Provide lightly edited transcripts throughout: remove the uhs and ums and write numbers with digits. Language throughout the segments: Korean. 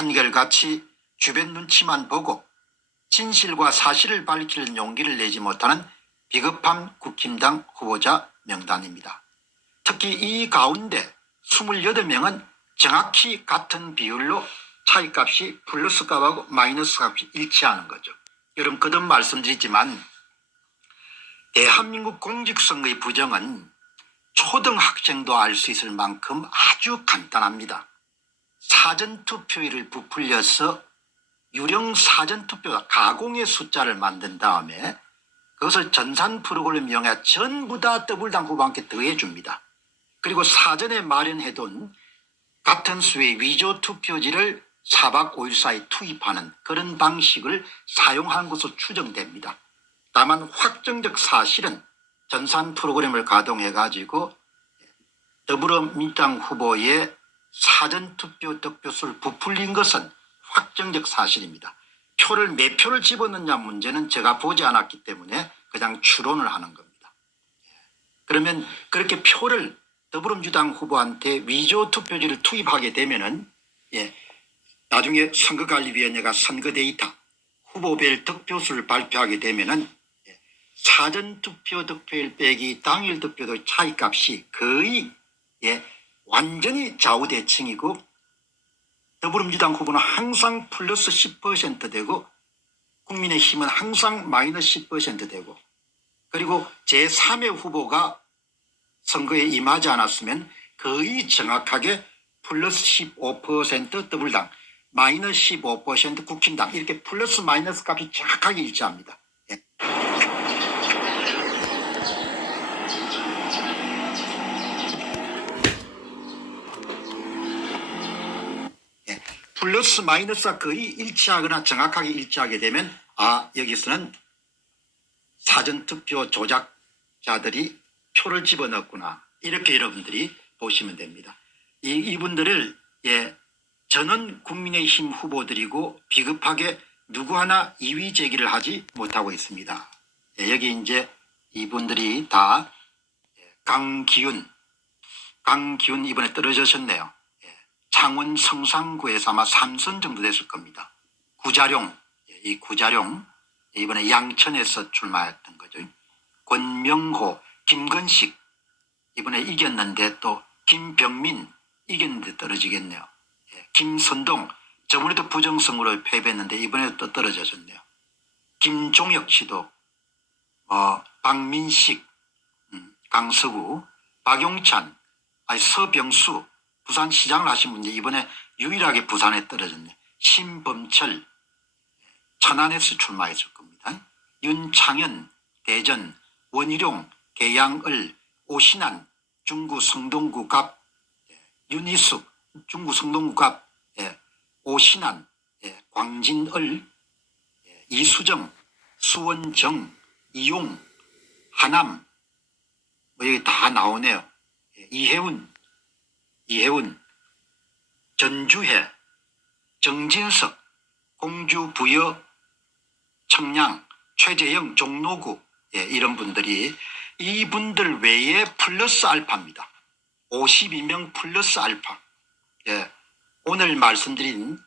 한결같이 주변 눈치만 보고 진실과 사실을 밝힐 용기를 내지 못하는 비겁한 국힘당 후보자 명단입니다. 특히 이 가운데 28명은 정확히 같은 비율로 차이값이 플러스 값하고 마이너스 값이 일치하는 거죠. 여러분 거듭 말씀드리지만 대한민국 공직선거의 부정은 초등학생도 알 수 있을 만큼 아주 간단합니다. 사전투표율을 부풀려서 유령 사전투표 가공의 숫자를 만든 다음에 그것을 전산 프로그램 이용해 전부 다 더불당 후보한테 더해 줍니다. 그리고 사전에 마련해둔 같은 수의 위조 투표지를 4박 5일 사이 투입하는 그런 방식을 사용한 것으로 추정됩니다. 다만 확정적 사실은 전산 프로그램을 가동해 가지고 더불어민주당 후보의 사전투표 득표수를 부풀린 것은 확정적 사실입니다. 표를 몇 표를 집어넣냐 문제는 제가 보지 않았기 때문에 그냥 추론을 하는 겁니다. 그러면 그렇게 표를 더불어민주당 후보한테 위조 투표지를 투입하게 되면은 나중에 선거관리위원회가 선거 데이터 후보별 득표수를 발표하게 되면은 사전투표 득표율 빼기 당일 득표도 차이값이 거의 완전히 좌우대칭이고 더불어민주당 후보는 항상 플러스 10% 되고 국민의힘은 항상 마이너스 10% 되고 그리고 제3의 후보가 선거에 임하지 않았으면 거의 정확하게 플러스 15% 더불당 마이너스 15% 국힘당 이렇게 플러스 마이너스 값이 정확하게 일치합니다. 플러스 마이너스가 거의 일치하거나 정확하게 일치하게 되면 여기서는 사전투표 조작자들이 표를 집어넣었구나 이렇게 여러분들이 보시면 됩니다. 이분들을 저는 국민의힘 후보들이고 비겁하게 누구 하나 이의 제기를 하지 못하고 있습니다. 여기 이제 이분들이 다 강기훈 이번에 떨어지셨네요. 창원 성산구에서 아마 3선 정도 됐을 겁니다. 구자룡 이번에 양천에서 출마했던 거죠. 권명호, 김건식 이번에 이겼는데 또 김병민 이겼는데 떨어지겠네요. 김선동 저번에도 부정선거로 패배했는데 이번에도 또 떨어졌네요. 김종혁 씨도 박민식, 강서구, 박용찬, 서병수 부산시장을 하신 분이 이번에 유일하게 부산에 떨어졌네요. 신범철 천안에서 출마했을 겁니다. 윤창현 대전, 원희룡 계양을, 오신환 중구 성동구 갑, 윤희숙 중구 성동구 갑, 오신환 광진을, 이수정 수원정 이용 하남 여기 다 나오네요. 이혜훈 전주혜 정진석 공주 부여 청량 최재형 종로구 이런 분들이 이분들 외에 플러스 알파입니다. 52명 플러스 알파. 오늘 말씀드린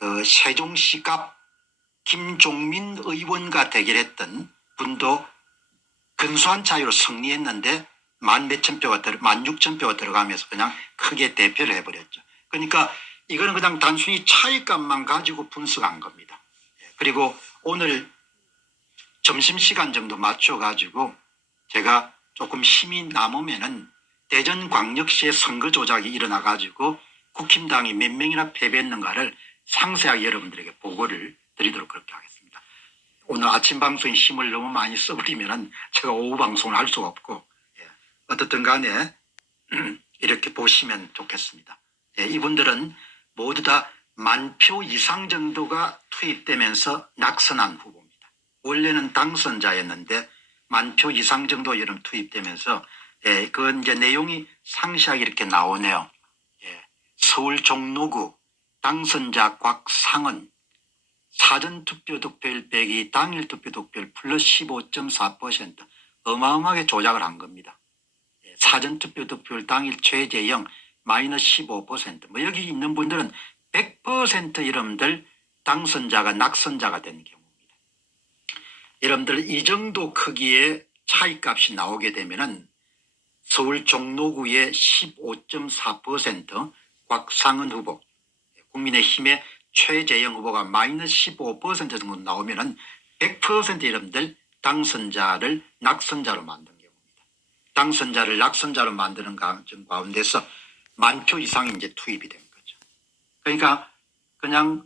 그 세종시 갑 김종민 의원과 대결했던 분도 근소한 차이로 승리했는데 16,000표가 들어가면서 그냥 크게 대표를 해버렸죠. 그러니까 이거는 그냥 단순히 차이값만 가지고 분석한 겁니다. 그리고 오늘 점심시간 정도 맞춰가지고 제가 조금 힘이 남으면은 대전광역시의 선거 조작이 일어나가지고 국힘당이 몇 명이나 패배했는가를 상세하게 여러분들에게 보고를 드리도록 그렇게 하겠습니다. 오늘 아침 방송에 힘을 너무 많이 써버리면은 제가 오후 방송을 할 수가 없고 어떻든 간에 이렇게 보시면 좋겠습니다. 이분들은 모두 다 10,000표 이상 정도가 투입되면서 낙선한 후보입니다. 원래는 당선자였는데 10,000표 이상 정도 여러분 투입되면서 그건 이제 내용이 상세하게 이렇게 나오네요. 서울 종로구 당선자 곽상은 사전투표 득표율 빼기 당일 투표 득표율 플러스 15.4% 어마어마하게 조작을 한 겁니다. 사전투표 득표율 당일 최재형 마이너스 15%. 여기 있는 분들은 100% 여러분들 당선자가 낙선자가 되는 경우입니다. 여러분들 이 정도 크기의 차이값이 나오게 되면은 서울 종로구의 15.4% 곽상은 후보, 국민의힘의 최재형 후보가 마이너스 15% 정도 나오면은 100% 여러분들 당선자를 낙선자로 만든 경우입니다. 당선자를 낙선자로 만드는 가운데서 10,000표 이상이 이제 투입이 된 거죠. 그러니까 그냥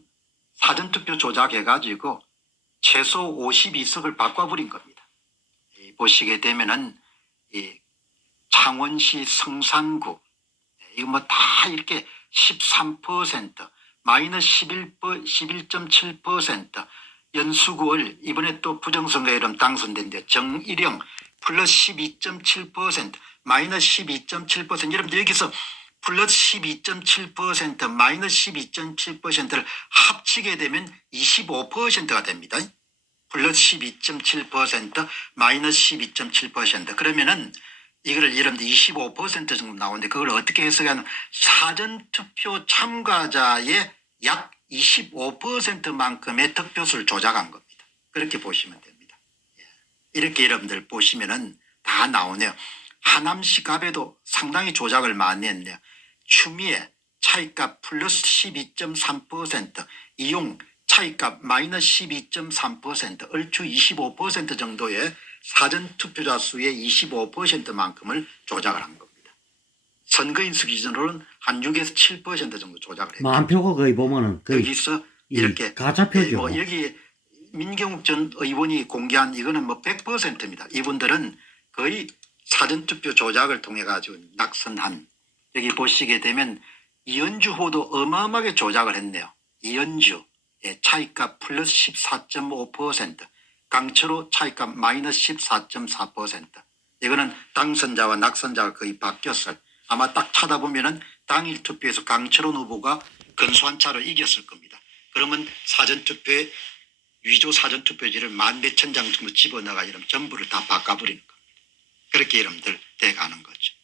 사전투표 조작해가지고 최소 52석을 바꿔버린 겁니다. 보시게 되면은 이 창원시 성산구 이거 뭐 다 이렇게 13% 마이너스 11.7% 연수구을 이번에 또 부정선거에 이름 당선된데 정일영 플러스 12.7% 마이너스 12.7% 여러분들 여기서 플러스 12.7% 마이너스 12.7%를 합치게 되면 25%가 됩니다. 플러스 12.7% 마이너스 12.7% 그러면은 이거를 여러분들 25% 정도 나오는데 그걸 어떻게 해석하면 사전투표 참가자의 약 25%만큼의 득표수를 조작한 겁니다. 그렇게 보시면 됩니다. 이렇게 여러분들 보시면은 다 나오네요. 하남시 갑에도 상당히 조작을 많이 했네요. 추미애 차이값 플러스 12.3% 이용 차이값 마이너스 12.3% 얼추 25% 정도의 사전투표자 수의 25%만큼을 조작을 한 겁니다. 선거인수 기준으로는 한 6에서 7% 정도 조작을 했죠. 만표가 거의 보면은 거의 여기서 이렇게 가짜표죠. 뭐 여기 민경욱 전 의원이 공개한 이거는 뭐 100%입니다. 이분들은 거의 사전투표 조작을 통해 가지고 낙선한 여기 보시게 되면 이현주 후보도 어마어마하게 조작을 했네요. 이현주 차이값 플러스 14.5% 강철호 차이값 마이너스 14.4% 이거는 당선자와 낙선자가 거의 바뀌었을 아마 딱 찾아보면은 당일 투표에서 강철호 후보가 근소한 차로 이겼을 겁니다. 그러면 사전투표에 위조 사전투표지를 10,000장 정도 집어넣어가 이러면 전부를 다 바꿔버리는 겁니다. 그렇게 여러분들 돼가는 거죠.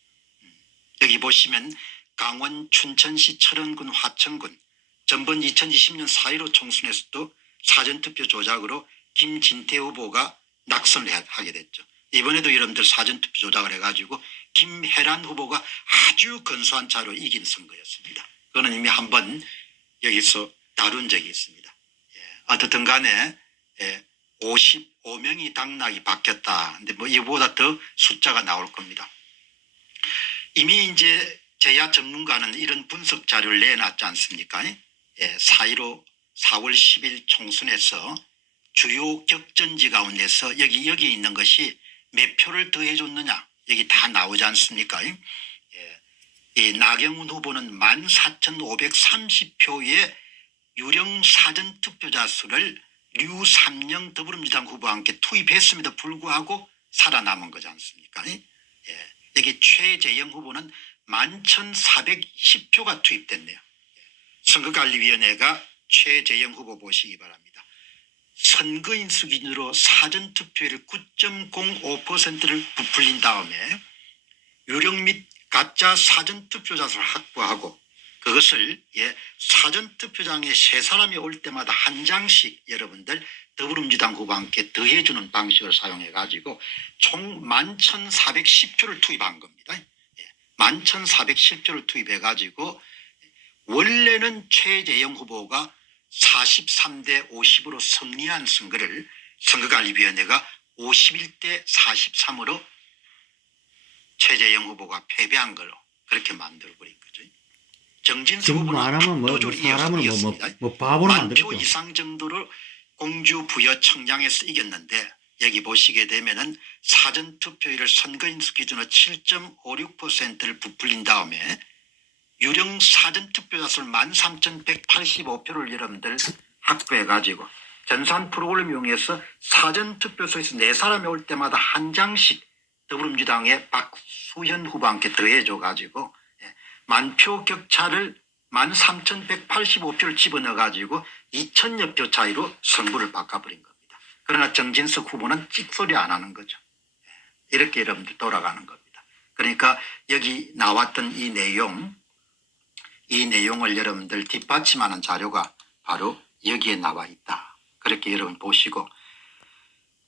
여기 보시면 강원 춘천시 철원군 화천군 전번 2020년 4.15 총선에서도 사전투표 조작으로 김진태 후보가 낙선을 하게 됐죠. 이번에도 여러분들 사전투표 조작을 해가지고 김혜란 후보가 아주 근소한 차로 이긴 선거였습니다. 그거는 이미 한번 여기서 다룬 적이 있습니다. 어떻든 간에 55명이 당락이 바뀌었다. 근데 뭐 이보다 더 숫자가 나올 겁니다. 이미 이제 제야 전문가는 이런 분석 자료를 내놨지 않습니까? 4.15 4월 10일 총선에서 주요 격전지 가운데서 여기 있는 것이 몇 표를 더해줬느냐 여기 다 나오지 않습니까? 이 나경원 후보는 14,530표의 유령 사전투표자 수를 류삼영 더불어민주당 후보와 함께 투입했음에도 불구하고 살아남은 거지 않습니까? 여기 최재형 후보는 11,410표가 투입됐네요. 선거관리위원회가 최재형 후보 보시기 바랍니다. 선거인수 기준으로 사전투표율 9.05%를 부풀린 다음에 유령 및 가짜 사전투표자 수를 확보하고 그것을 사전투표장에 세 사람이 올 때마다 한 장씩 여러분들 더불어민주당 후보와 함께 더해주는 방식을 사용해 가지고 총 11,410표를 투입한 겁니다. 11,410표를 투입해 가지고 원래는 최재형 후보가 43대 50으로 승리한 선거를 선거관리위원회가 51대 43으로 최재형 후보가 패배한 걸로 그렇게 만들어버린 거죠. 정진수 후보는 압도적으로 이겼습니다. 바보로 10,000표 이상 정도로 공주 부여 청량에서 이겼는데 여기 보시게 되면은 사전투표율을 선거인수 기준으로 7.56%를 부풀린 다음에 유령 사전투표자 수를 13,185표를 여러분들 확보해 가지고 전산 프로그램 이용해서 사전투표소에서 네 사람이 올 때마다 한 장씩 더불어민주당의 박수현 후보와 함께 더해줘 가지고 만표 격차를 13,185표를 집어넣어 가지고 2,000여 표 차이로 승부를 바꿔버린 겁니다. 그러나 정진석 후보는 찍소리 안 하는 거죠. 이렇게 여러분들 돌아가는 겁니다. 그러니까 여기 나왔던 이 내용 이 내용을 여러분들 뒷받침하는 자료가 바로 여기에 나와 있다. 그렇게 여러분 보시고,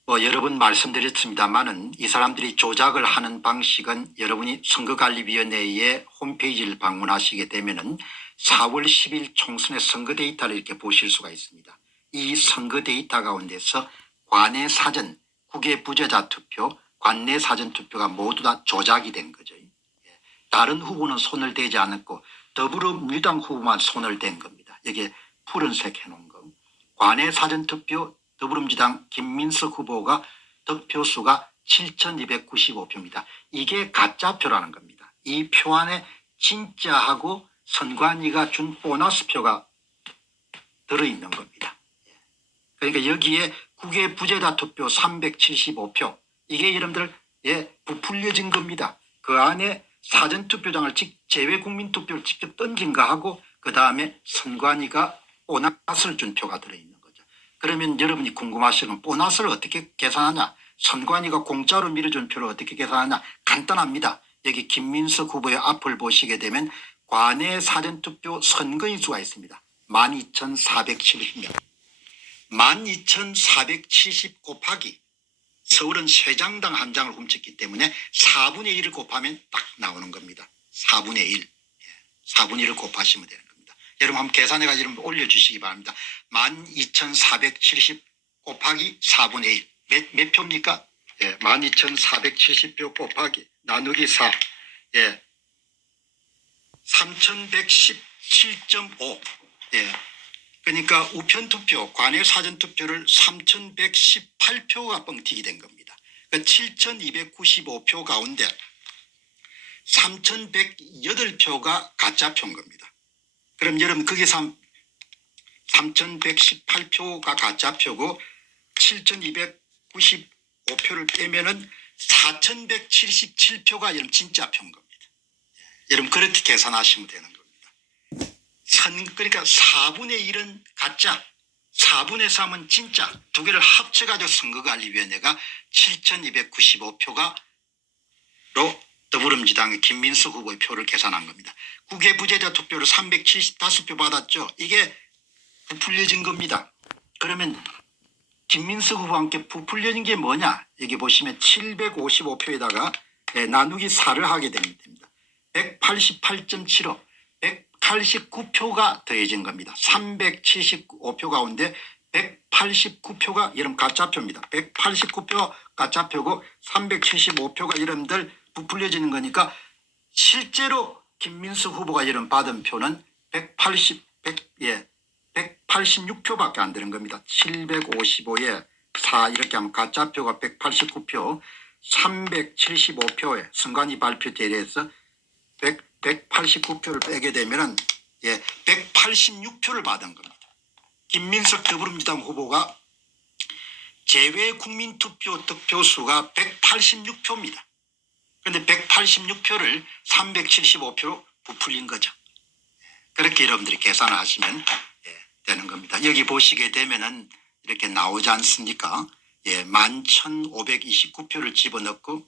여러 번 말씀드렸습니다마는 이 사람들이 조작을 하는 방식은 여러분이 선거관리위원회의 홈페이지를 방문하시게 되면은 4월 10일 총선의 선거 데이터를 이렇게 보실 수가 있습니다. 이 선거 데이터 가운데서 관내 사전, 국외 부재자 투표, 관내 사전 투표가 모두 다 조작이 된 거죠. 다른 후보는 손을 대지 않았고 더불어민주당 후보만 손을 댄 겁니다. 여기에 푸른색 해놓은 거. 관내 사전 투표 더불어민주당 김민석 후보가 득표수가 7,295표입니다. 이게 가짜표라는 겁니다. 이 표 안에 진짜하고 선관위가 준 보너스 표가 들어있는 겁니다. 그러니까 여기에 국외 부재자 투표 375표 이게 여러분들 부풀려진 겁니다. 그 안에 사전투표장을 제외 국민투표를 직접 던진 거하고 그 다음에 선관위가 보너스를 준 표가 들어있는 거죠. 그러면 여러분이 궁금하시는 보너스를 어떻게 계산하냐, 선관위가 공짜로 밀어준 표를 어떻게 계산하냐, 간단합니다. 여기 김민석 후보의 앞을 보시게 되면 관내 사전투표 선거인 수가 있습니다. 12,470명. 12,470 곱하기 서울은 쇄장당 한 장을 훔쳤기 때문에 4분의 1을 곱하면 딱 나오는 겁니다. 4분의 1. 4분의 1을 곱하시면 되는 겁니다. 여러분 한번 계산해가지고 여러분 올려주시기 바랍니다. 12,470 곱하기 4분의 1. 몇 표입니까? 12,470표 곱하기 나누기 4. 3,117.5. 그러니까 우편투표, 관내 사전투표를 3,118표가 뻥튀기 된 겁니다. 그러니까 7,295표 가운데 3,108표가 가짜표인 겁니다. 그럼 여러분 거기서 3,118표가 가짜표고 7,295표를 빼면은 4,177표가 여러분 진짜표인 겁니다. 여러분 그렇게 계산하시면 되는 겁니다. 그러니까 4분의 1은 가짜, 4분의 3은 진짜, 두 개를 합쳐가지고 선거관리위원회가 7,295표가로 더불어민주당의 김민석 후보의 표를 계산한 겁니다. 국외 부재자 투표를 375표 받았죠. 이게 부풀려진 겁니다. 그러면 김민석 후보와 함께 부풀려진 게 뭐냐? 여기 보시면 755표에다가 나누기 4를 하게 됩니다. 188.75, 189표가 더해진 겁니다. 375표 가운데 189표가 여러분 가짜표입니다. 189표 가짜표고 375표가 여러분들 부풀려지는 거니까 실제로 김민석 후보가 여러분 받은 표는 186표밖에 안 되는 겁니다. 755에 4 이렇게 하면 가짜표가 189표, 375표에 선관위 발표 대리해서 189표를 빼게 되면은 186표를 받은 겁니다. 김민석 더불어민주당 후보가 제외 국민투표 득표수가 186표입니다. 그런데 186표를 375표로 부풀린 거죠. 그렇게 여러분들이 계산을 하시면 되는 겁니다. 여기 보시게 되면은 이렇게 나오지 않습니까? 11,529표를 집어넣고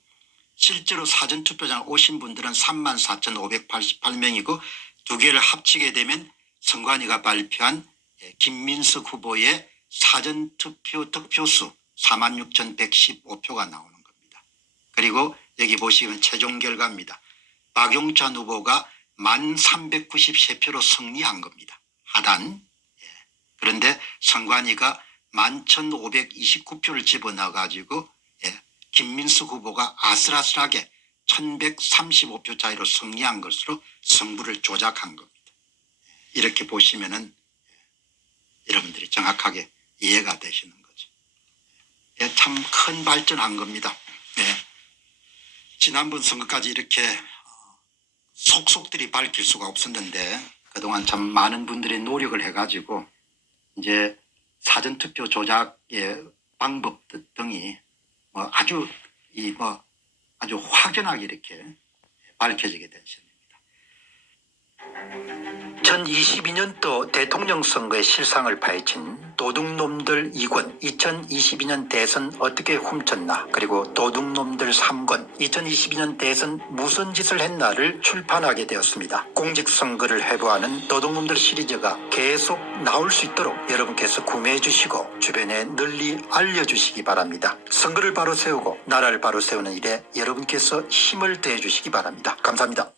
실제로 사전투표장 오신 분들은 34,588명이고 두 개를 합치게 되면 선관위가 발표한 김민석 후보의 사전투표 득표수 46,115표가 나오는 겁니다. 그리고 여기 보시면 최종 결과입니다. 박용찬 후보가 1,393표로 승리한 겁니다. 하단. 그런데 선관위가 11,529표를 집어넣어 가지고 김민석 후보가 아슬아슬하게 1,135표 차이로 승리한 것으로 승부를 조작한 겁니다. 이렇게 보시면은 여러분들이 정확하게 이해가 되시는 거죠. 참 큰 발전한 겁니다. 지난번 선거까지 이렇게 속속들이 밝힐 수가 없었는데 그동안 참 많은 분들이 노력을 해가지고 이제 사전투표 조작의 방법 등이 아주 확연하게 이렇게 밝혀지게 된 시점입니다. (2022년도) 대통령 선거의 실상을 파헤친 도둑놈들 2권 2022년 대선 어떻게 훔쳤나, 그리고 도둑놈들 3권 2022년 대선 무슨 짓을 했나를 출판하게 되었습니다. 공직선거를 회부하는 도둑놈들 시리즈가 계속 나올 수 있도록 여러분께서 구매해 주시고 주변에 널리 알려주시기 바랍니다. 선거를 바로 세우고 나라를 바로 세우는 일에 여러분께서 힘을 더해 주시기 바랍니다. 감사합니다.